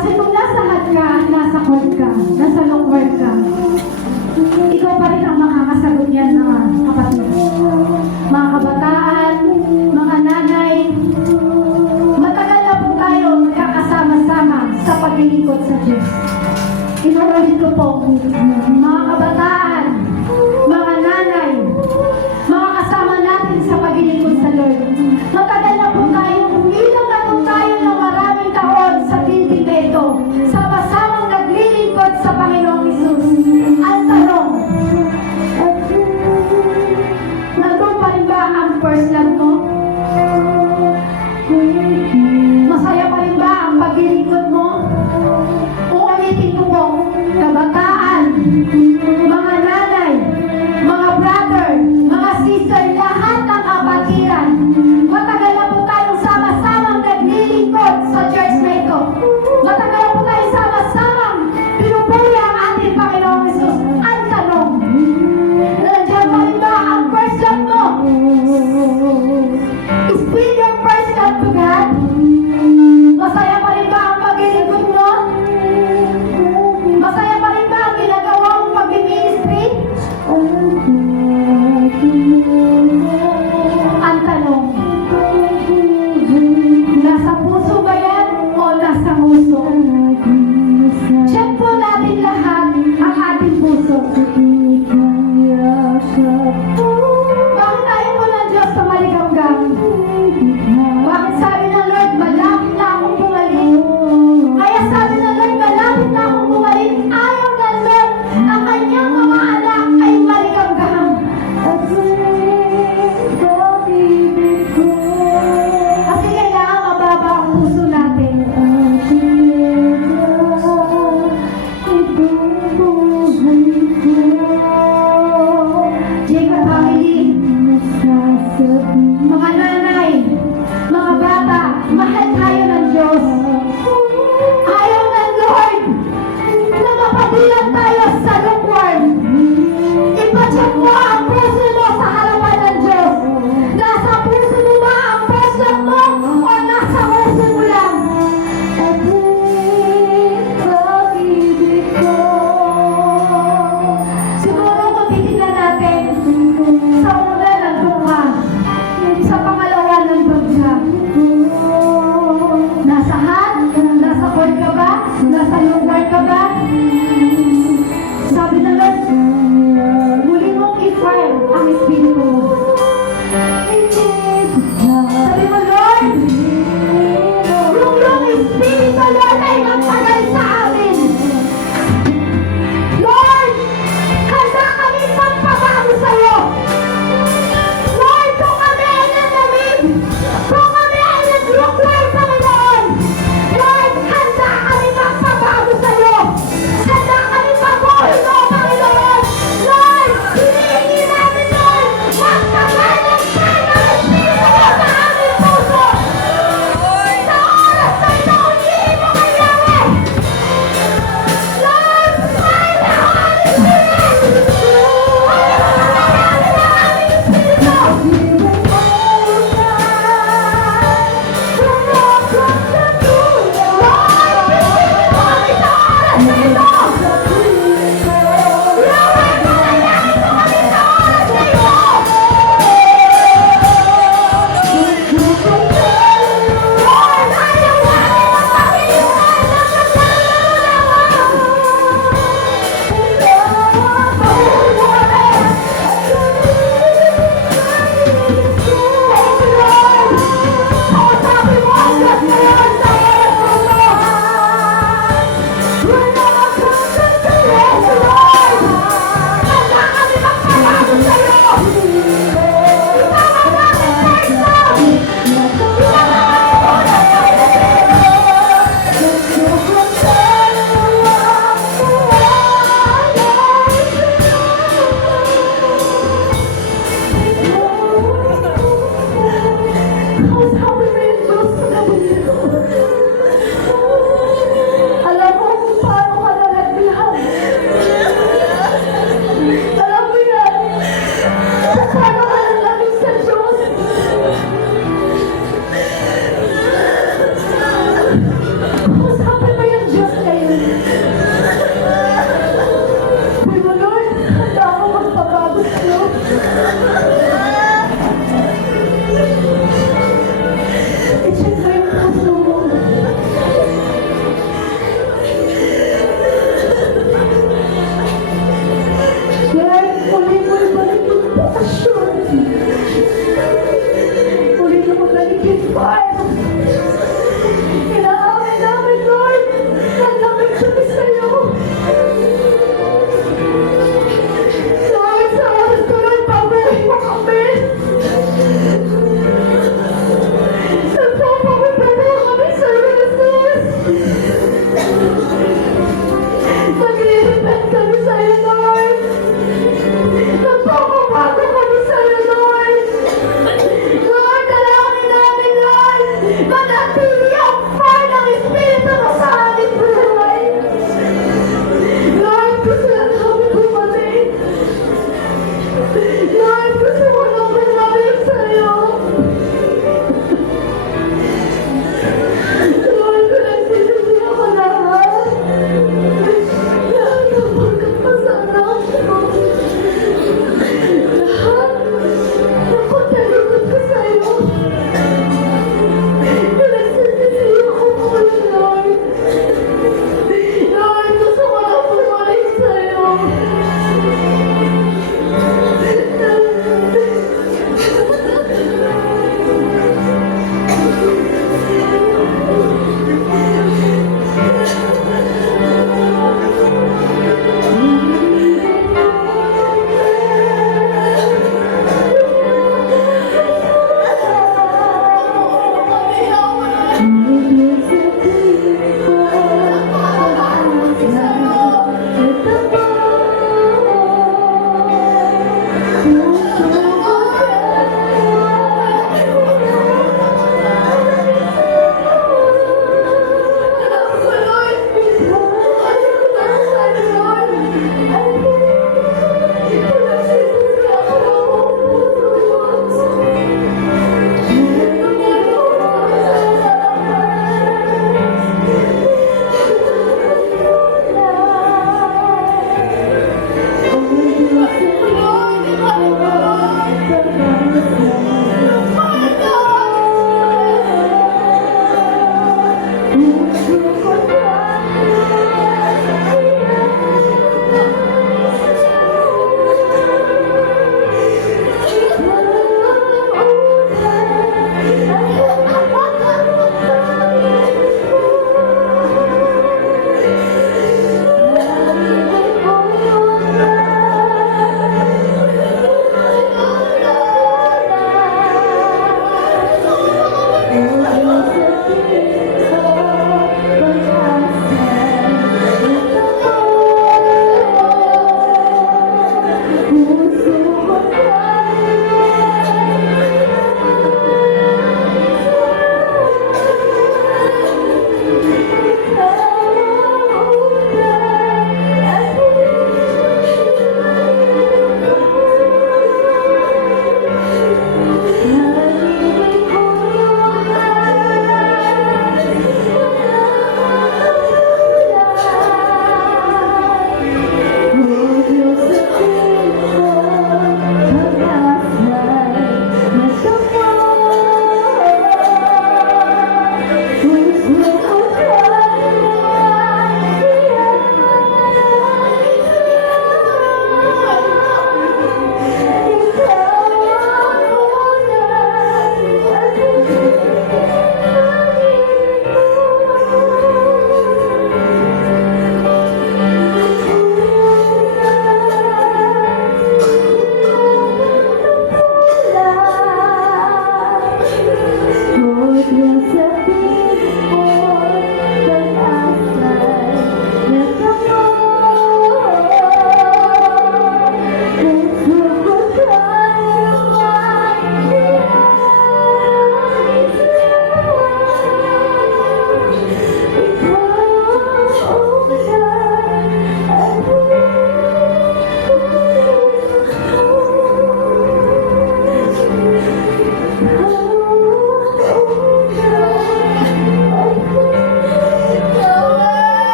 Kasi kung nasa hard ka at nasa cold ka, nasa long work ka, ikaw pa rin ang makakasagot yan, mga kapatid. Mga kabataan, mga nanay, matagal na po tayo magkakasama-sama sa paglilingkod sa Diyos. Inuulit ko po, mga kabataan, mga nanay, mga kasama natin sa paglilingkod sa Lord. Matagal na po tayo, ilang na po tayo ng maraming taon sa building na ito, sama-samang naglilingkod sa Panginoong Hesus. Ang tanong, nandun pa rin ba ang first love mo? Masaya pa rin ba ang paglilingkod mo? Uulitin ko po, kabataan, mga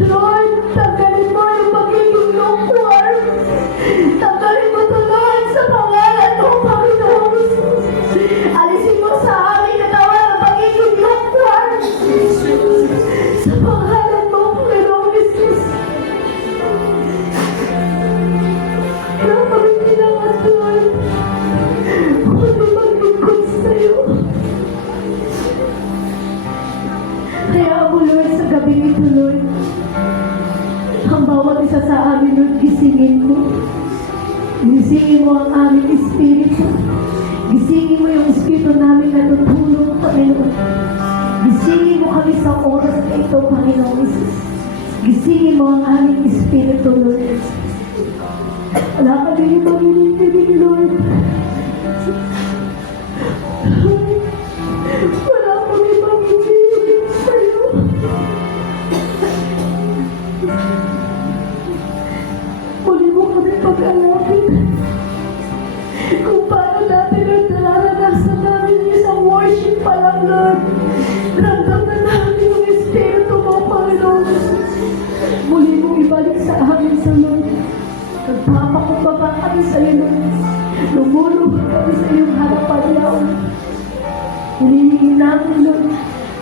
Lord, tanggalin mo yung pagiging lukewarm. Tanggalin mo to, Lord, sa pangalan mo, Panginoon. Alisin mo sa aming katawan ang pagiging lukewarm. Sa pangalan mo, Panginoon Jesus. Kaya kami kailangan, Lord, kami maglingkod sa'yo. Kaya ako, Lord, sa gabi nito, Lord, ang bawat isa sa amin, Lord, gisingin mo. Gisingin mo ang aming espiritu. Gisingin mo yung espiritu namin na tutulong, Panginoon. Gisingin mo kami sa oras na ito, Panginoon Jesus. Gisingin mo ang aming espiritu, Lord. Wala ka din yung pag-ibig, Lord. Wala ko din pag-ibig sa'yo. Muli mo kami pag-alapin. Kung paano natin, Lord, nararanasan namin yung isang worship pa lang, Lord. Ramdaman namin yung espiritu mo, Panginoon. Muli mo ibalik sa amin sa Lord. Nagpapakumbaba kami sa iyo, Lord. Lumulubog kami sa iyong harapan, Lord. Hinihingi namin, Lord.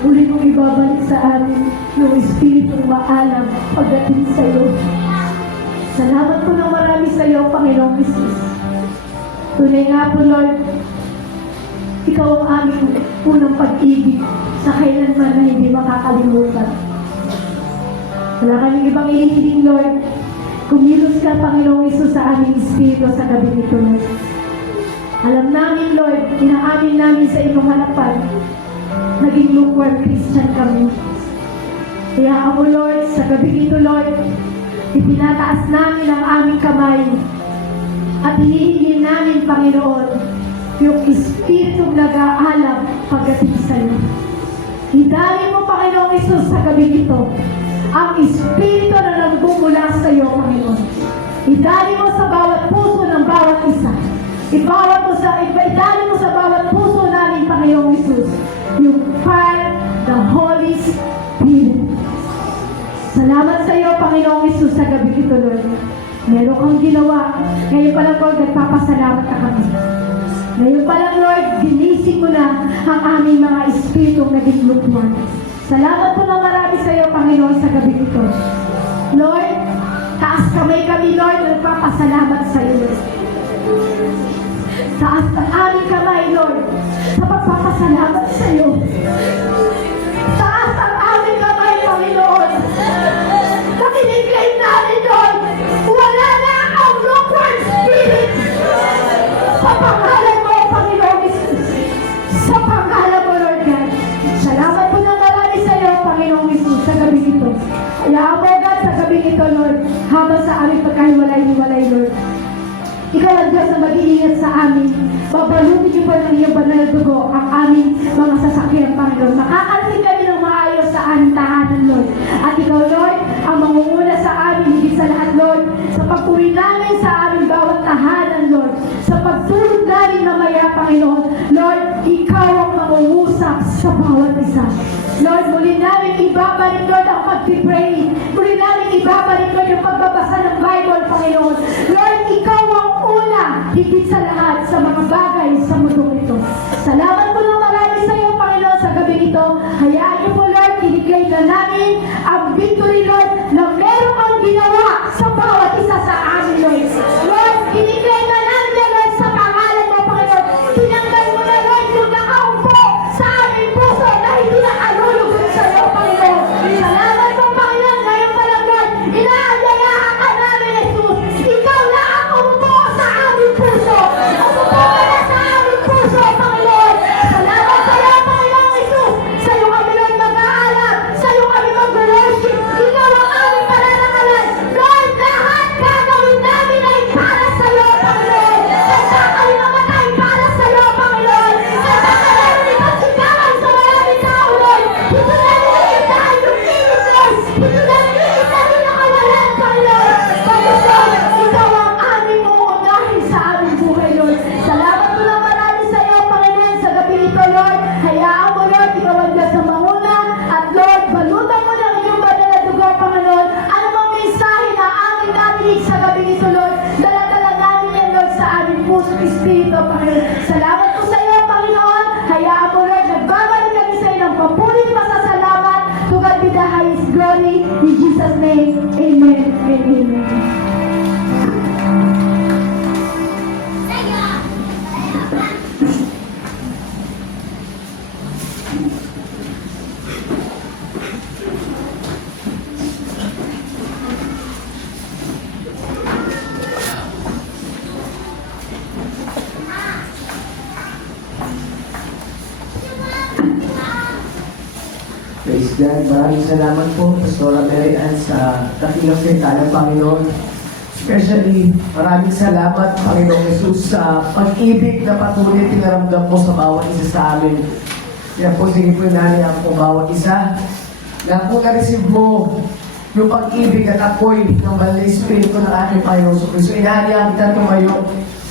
Muli mong ibabalik sa amin yung espiritong maalam pagdating sa iyo. Salamat po ng marami sa iyo, Panginoong Jesus. Tunay nga po, Lord, ikaw ang aming unang pag-ibig sa kailanman na hindi makakalimutan. Wala kaming ibang inihiling, Lord. Kumilos ka, Panginoong Jesus, sa aming espiritu sa gabi nito, Lord. Alam namin, Lord, inaamin namin sa iyong harapan, naging lukewarm Christian kami. Kaya ako, Lord, sa gabi nito, Lord, ipinataas namin ang aming kamay at hinihingi namin, Panginoon, yung Espiritong nag-aalab pagdating sa iyo. Hidalin mo, Panginoong Isus, sa gabi nito, ang Espiritu na nagbumula sa iyo, Panginoon. Hidalin mo sa bawat puso ng bawat isa. Idalin mo sa bawat puso namin, Panginoong Isus, yung fire, the Holy Spirit. Salamat sa iyo, Panginoong Isus, sa gabi ito, Lord. Meron kang ginawa. Ngayon pa lang, Lord, nagpapasalamat ka kami. Ngayon pa lang, Lord, ginising mo na ang aming mga espiritong naging lukewarm. Salamat po ng marami sa iyo, Panginoon, sa gabi ito. Lord, taas kamay kami, Lord, nagpapasalamat sa iyo, Lord. Taas ang aming kamay, Lord, sa pagpapasalamat sa iyo. Taas ang aming kamay, Panginoon. Nakinig-claim namin, Lord, wala na ang lukewarm spirit. Sa pangalan mo, Panginoon Jesus. Sa pangalan mo, Lord God. Salamat po ng marami sa iyo, Panginoong Jesus, sa gabi ito. Kaya ako, God, sa gabi ito, Lord, habang sa aming pagkahiwalay-hiwalay, Lord, ikaw ang Diyos na mag-iingat sa amin. Babalutin niyo po ng iyong banal na dugo ang aming mga sasakyan, Panginoon. Makakarating kami ng maayos sa aming tahanan, Lord. At ikaw, Lord, ang mangunguna sa amin, higit sa lahat, Lord, sa pagpuri namin sa aming bawat tahanan, Lord. Sa pagtulog namin mamaya, Panginoon. Lord, ikaw ang mangungusap sa bawat isa. Lord, muli namin ibabalik, Lord, ang pag-pray. Muli namin ibabalik, Lord, yung pagbabasa ng Bible, Panginoon. Lord, ikaw ang una, higit sa lahat, sa mga bagay sa mundo ito. Salamat po ng marami sa iyo, Panginoon, sa gabi ito. Hayaan niyo po, Lord, kinikay na namin ang victory, Lord, na meron kang ginawa sa bawat isa sa amin, Lord. Lord, kinikay na namin, Lord, sa pangalan mo, Panginoon. Tinanggal mo na, Lord, yung nakaupo sa aming puso na hindi nakalulugod sa iyo, Panginoon. Salamat po, Panginoon. Ngayon pa lang, Lord, inaanyayaan ka namin, Jesus. Ikaw na ang umupo sa aming puso. Umupo ka na sa aming Dad, maraming salamat po, Pastora Mary Ann, sa dakilang salita ng Panginoon. Especially, maraming salamat, Panginoong Jesus, sa pag-ibig na patuloy pinaramdam mo sa bawat isa sa amin. Kaya po, sige po inanihan po bawat isa na kung na-receive mo yung pag-ibig at apoy ng Banal na Espiritu ng ating Panginoong Kristo. Inanihan kita tumayo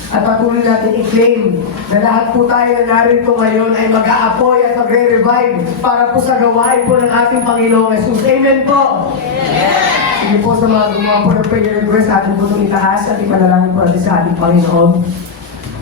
at patuloy natin i-claim na lahat po tayo na narito ngayon ay mag-aapoy at magre-revive para po sa gawain po ng ating Panginoong Jesus. Amen po! Sige po sa mga gumawa po ng prayer request, atin po itong itaas at ipanalangin po natin sa ating Panginoon.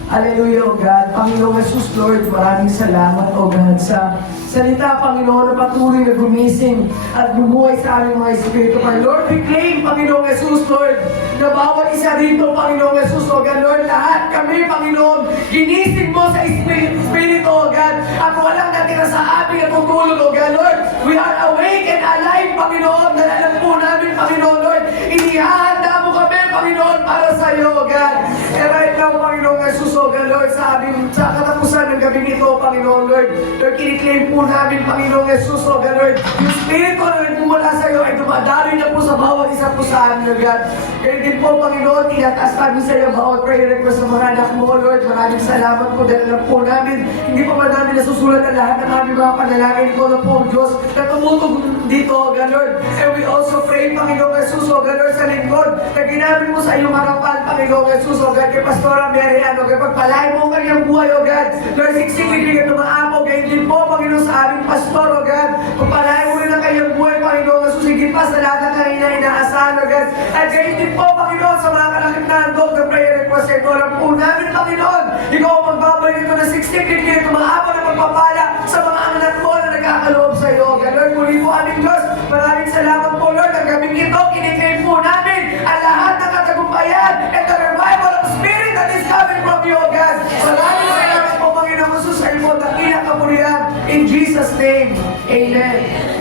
Hallelujah, O God. Panginoong Jesus, Lord, maraming salamat, O God, sa salita, Panginoon, na patuloy na gumising at bumuhay sa aming mga espiritu. Lord, we claim, Panginoong Jesus, Lord, na bawat isa rito, Panginoong Jesus, O God, Lord, lahat kami, Panginoon, ginising mo sa espiritu, O God, at walang natira sa aming natutulog, O God, Lord, we are awake and alive, Panginoon, na alam po namin, Panginoon, Lord, inihahanda mo kami, Panginoon, para sa iyo, O God. And right now, Panginoong Jesus, O God, Lord, sa katapusan ng gabi nito, Panginoon, Lord, Lord, kiniklaim po namin, Panginoong Jesus, O God, Lord, yung Espiritu na nagmumula sa iyo ay dumadaloy na po sa bawat isa po sa amin, O God. Kaya din po, Panginoon, inataas namin sa iyo bawat prayer request ng mga anak mo, Lord. Maraming salamat po dahil alam po namin, hindi pa man namin nasusulat ang lahat ng aming mga panalangin ko na po, Diyos, na tumutog dito, O God, Lord. And we also pray, Panginoong Jesus, O God, Lord, sa lingkod, na ginamit mo sa iyong harapan, Panginoong Jesus, O God, kay Pastora Mary Ann, O God, pagpalain mo ang kanyang buhay, O God. Lord, siksik-liglig at tumaamo, kayo din po, Panginoon, sa aming pastor, O God. Pagpalain mo rin ang kanyang buhay, Panginoon, na susigit pa sa lahat ng kanina inaasahan, O God. At kayo din po, Panginoon, sa mga kalakip na handog na prayer request, ito lang po namin, Panginoon. Ikaw ang magbabalik ito na siksik-liglig at tumaamo na magpapala sa mga anak mo na nagkakaloob sa iyo, O God. Lord, muli po aming Diyos, maraming salamat po, Lord. Ang gabing ito, kiniklaim po namin ang lahat ng katagumpayan and the revival of spirit that is coming from you, O God. Maraming salamat po, Panginoon Jesus, sa iyo po, dakilang kamulian. In Jesus' name, Amen.